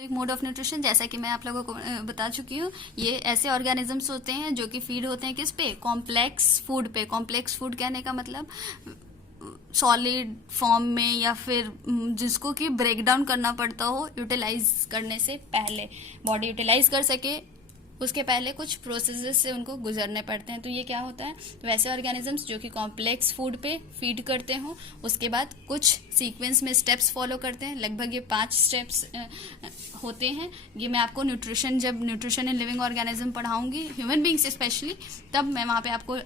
तो एक mode of nutrition, जैसा कि मैं आप लोगों को बता चुकी हूँ, ये ऐसे ऑर्गेनिजम्स होते हैं जो कि फीड होते हैं किस पे, कॉम्प्लेक्स फूड पे। कॉम्प्लेक्स फूड कहने का मतलब सॉलिड फॉर्म में या फिर जिसको कि ब्रेक डाउन करना पड़ता हो यूटिलाइज करने से पहले, बॉडी यूटिलाइज कर सके उसके पहले कुछ प्रोसेसेस से उनको गुजरने पड़ते हैं। तो ये क्या होता है, तो वैसे ऑर्गेनिजम्स जो कि कॉम्प्लेक्स फूड पे फीड करते हो, उसके बाद कुछ सीक्वेंस में स्टेप्स फॉलो करते हैं। लगभग ये 5 स्टेप्स होते हैं। ये मैं आपको जब न्यूट्रिशन इन लिविंग ऑर्गेनिज्म पढ़ाऊंगी, ह्यूमन बींग्स स्पेशली, तब मैं वहाँ पे आपको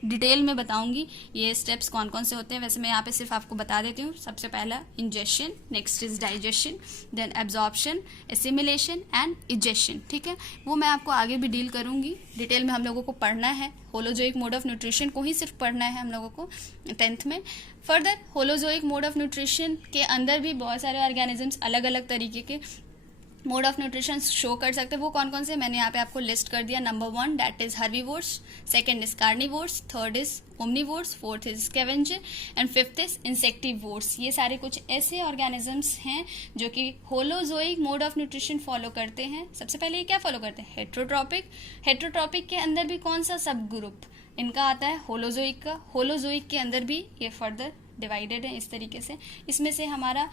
डिटेल में बताऊंगी ये स्टेप्स कौन कौन से होते हैं। वैसे मैं यहाँ पे सिर्फ आपको बता देती हूँ। सबसे पहला ingestion, next is digestion, then absorption, assimilation and egestion. ठीक है, वो मैं आपको आगे भी डील करूंगी। डिटेल में हम लोगों को पढ़ना है होलोजोइक मोड ऑफ न्यूट्रिशन को ही सिर्फ पढ़ना है हम लोगों को 10th में। Further holozoic mode of nutrition के अंदर भी बहुत सारे ऑर्गेनिजम्स अलग अलग तरीके के मोड ऑफ न्यूट्रिशन शो कर सकते हैं। वो कौन कौन से मैंने यहाँ पे आपको लिस्ट कर दिया। Number 1 that is herbivores, second is carnivores, third is omnivores, fourth is scavenger and fifth is insectivores. ये सारे कुछ ऐसे ऑर्गेनिजम्स हैं जो कि holozoic mode of nutrition follow करते हैं। सबसे पहले ये क्या फॉलो करते हैं, हेट्रोट्रॉपिक। हेट्रोट्रॉपिक के अंदर भी कौन सा सब ग्रुप इनका आता है, होलोजोइक का। होलोजोइक के अंदर भी ये फर्दर डिवाइडेड है इस तरीके से। इसमें से हमारा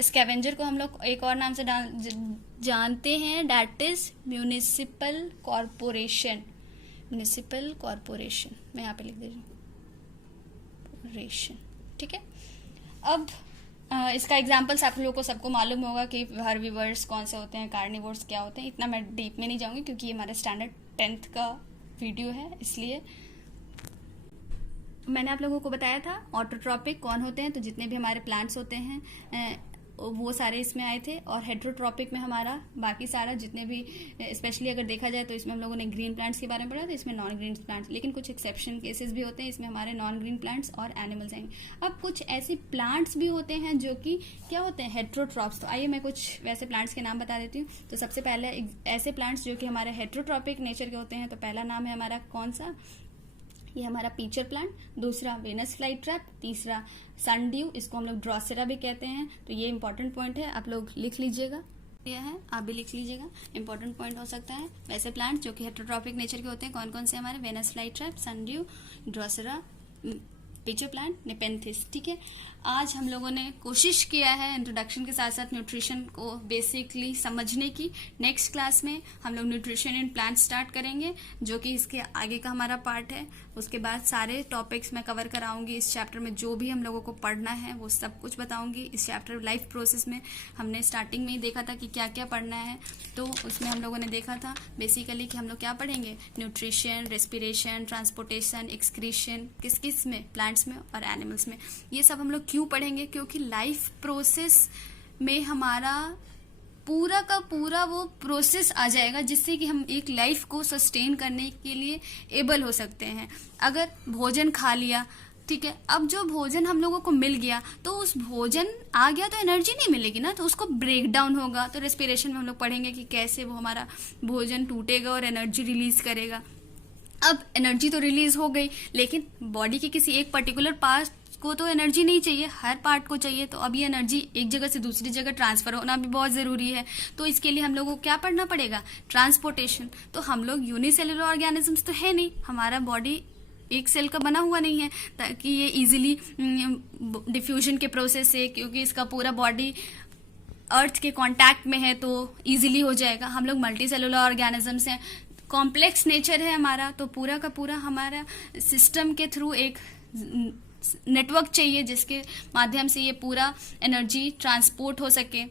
स्कैवेंजर को हम लोग एक और नाम से जानते हैं, that is municipal corporation. Municipal corporation मैं यहाँ पे लिख दे रही हूँ, ठीक है। अब इसका एग्जाम्पल्स आप लोगों को सबको मालूम होगा कि हर्बीवर्स कौन से होते हैं, कार्निवोर्स क्या होते हैं। इतना मैं डीप में नहीं जाऊंगी क्योंकि ये हमारा स्टैंडर्ड 10th का वीडियो है, इसलिए मैंने आप लोगों को बताया था ऑटोट्रॉपिक कौन होते हैं। तो जितने भी हमारे प्लांट्स होते हैं वो सारे इसमें आए थे। और हेट्रोट्रॉपिक में हमारा बाकी सारा जितने भी, स्पेशली अगर देखा जाए तो इसमें हम लोगों ने ग्रीन प्लांट्स के बारे में पढ़ा, तो इसमें नॉन ग्रीन प्लांट्स, लेकिन कुछ एक्सेप्शन केसेस भी होते हैं, इसमें हमारे नॉन ग्रीन प्लांट्स और एनिमल्स आएंगे। अब कुछ ऐसे प्लांट्स भी होते हैं जो कि क्या होते हैं, हेट्रोट्रॉप्स। तो आइए मैं कुछ वैसे प्लांट्स के नाम बता देती हूँ। तो सबसे पहले ऐसे प्लांट्स जो कि हमारे हेट्रोट्रॉपिक नेचर के होते हैं, तो पहला नाम है हमारा कौन सा, ये हमारा पीचर प्लांट। दूसरा वेनस फ्लाई ट्रैप, तीसरा सनड्यू, इसको हम लोग ड्रॉसेरा भी कहते हैं। तो ये इंपॉर्टेंट पॉइंट है, आप लोग लिख लीजिएगा, ये है आप भी लिख लीजिएगा, इंपॉर्टेंट पॉइंट हो सकता है। वैसे प्लांट जो कि हेट्रोट्रॉपिक नेचर के होते हैं कौन कौन से हमारे, Venus flytrap, sundew, Drosera, pitcher plant, Nepenthes. ठीक है, आज हम लोगों ने कोशिश किया है इंट्रोडक्शन के साथ साथ न्यूट्रिशन को बेसिकली समझने की। नेक्स्ट क्लास में हम लोग न्यूट्रिशन इन प्लांट स्टार्ट करेंगे, जो कि इसके आगे का हमारा पार्ट है। उसके बाद सारे टॉपिक्स मैं कवर कराऊंगी। इस चैप्टर में जो भी हम लोगों को पढ़ना है वो सब कुछ बताऊंगी। इस चैप्टर लाइफ प्रोसेस में हमने स्टार्टिंग में ही देखा था कि क्या क्या पढ़ना है। तो उसमें हम लोगों ने देखा था बेसिकली कि हम लोग क्या पढ़ेंगे, न्यूट्रिशन, रेस्पिरेशन, ट्रांसपोर्टेशन, एक्सक्रीशन, किस किस में, प्लांट्स में और एनिमल्स में। ये सब हम लोग क्यों पढ़ेंगे, क्योंकि लाइफ प्रोसेस में हमारा पूरा का पूरा वो प्रोसेस आ जाएगा जिससे कि हम एक लाइफ को सस्टेन करने के लिए एबल हो सकते हैं। अगर भोजन खा लिया, ठीक है, अब जो भोजन हम लोगों को मिल गया तो उस भोजन आ गया तो एनर्जी नहीं मिलेगी ना, तो उसको ब्रेक डाउन होगा। तो रेस्पिरेशन में हम लोग पढ़ेंगे कि कैसे वो हमारा भोजन टूटेगा और एनर्जी रिलीज करेगा। अब एनर्जी तो रिलीज हो गई, लेकिन बॉडी के किसी एक पर्टिकुलर पार्ट को तो एनर्जी नहीं चाहिए, हर पार्ट को चाहिए। तो अब ये एनर्जी एक जगह से दूसरी जगह ट्रांसफर होना भी बहुत जरूरी है। तो इसके लिए हम लोगों को क्या पढ़ना पड़ेगा, ट्रांसपोर्टेशन। तो हम लोग यूनिसेलुलर ऑर्गेनिजम्स तो है नहीं, हमारा बॉडी एक सेल का बना हुआ नहीं है ताकि ये इजीली डिफ्यूजन के प्रोसेस से, क्योंकि इसका पूरा बॉडी अर्थ के कांटेक्ट में है तो इजीली हो जाएगा। हम लोग मल्टी सेलुलर ऑर्गेनिजम्स हैं, कॉम्प्लेक्स नेचर है हमारा, तो पूरा का पूरा हमारा सिस्टम के थ्रू एक नेटवर्क चाहिए जिसके माध्यम से ये पूरा एनर्जी ट्रांसपोर्ट हो सके।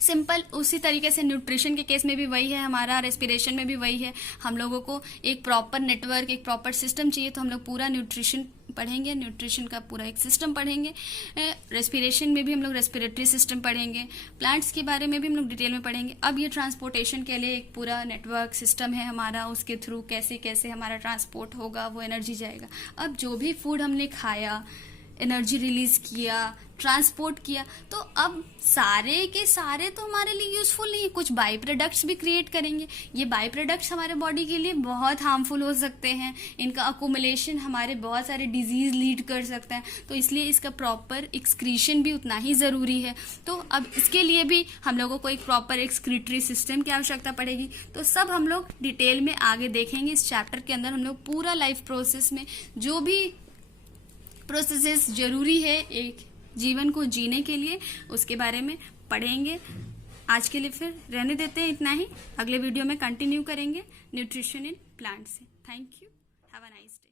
सिंपल उसी तरीके से न्यूट्रिशन के केस में भी वही है हमारा, रेस्पिरेशन में भी वही है। हम लोगों को एक प्रॉपर नेटवर्क, एक प्रॉपर सिस्टम चाहिए, तो हम लोग पूरा न्यूट्रिशन पढ़ेंगे, न्यूट्रिशन का पूरा एक सिस्टम पढ़ेंगे। रेस्पिरेशन में भी हम लोग रेस्पिरेटरी सिस्टम पढ़ेंगे, प्लांट्स के बारे में भी हम लोग डिटेल में पढ़ेंगे। अब ये ट्रांसपोर्टेशन के लिए एक पूरा नेटवर्क सिस्टम है हमारा, उसके थ्रू कैसे कैसे हमारा ट्रांसपोर्ट होगा, वो एनर्जी जाएगा। अब जो भी फूड हमने खाया, एनर्जी रिलीज किया, ट्रांसपोर्ट किया। तो अब सारे के सारे तो हमारे लिए यूजफुल नहीं है, कुछ बाई प्रोडक्ट्स भी क्रिएट करेंगे। ये बाई प्रोडक्ट्स हमारे बॉडी के लिए बहुत हार्मफुल हो सकते हैं, इनका अकोमुलेशन हमारे बहुत सारे डिजीज लीड कर सकता है। तो इसलिए इसका प्रॉपर एक्सक्रीशन भी उतना ही ज़रूरी है। तो अब इसके लिए भी हम लोगों को एक प्रॉपर एक्सक्रीटरी सिस्टम की आवश्यकता पड़ेगी। तो सब हम लोग डिटेल में आगे देखेंगे। इस चैप्टर के अंदर हम लोग पूरा लाइफ प्रोसेस में जो भी प्रोसेसेस जरूरी है एक जीवन को जीने के लिए, उसके बारे में पढ़ेंगे। आज के लिए फिर रहने देते हैं इतना ही, अगले वीडियो में कंटिन्यू करेंगे न्यूट्रिशन इन प्लांट से। Thank you, have a nice day.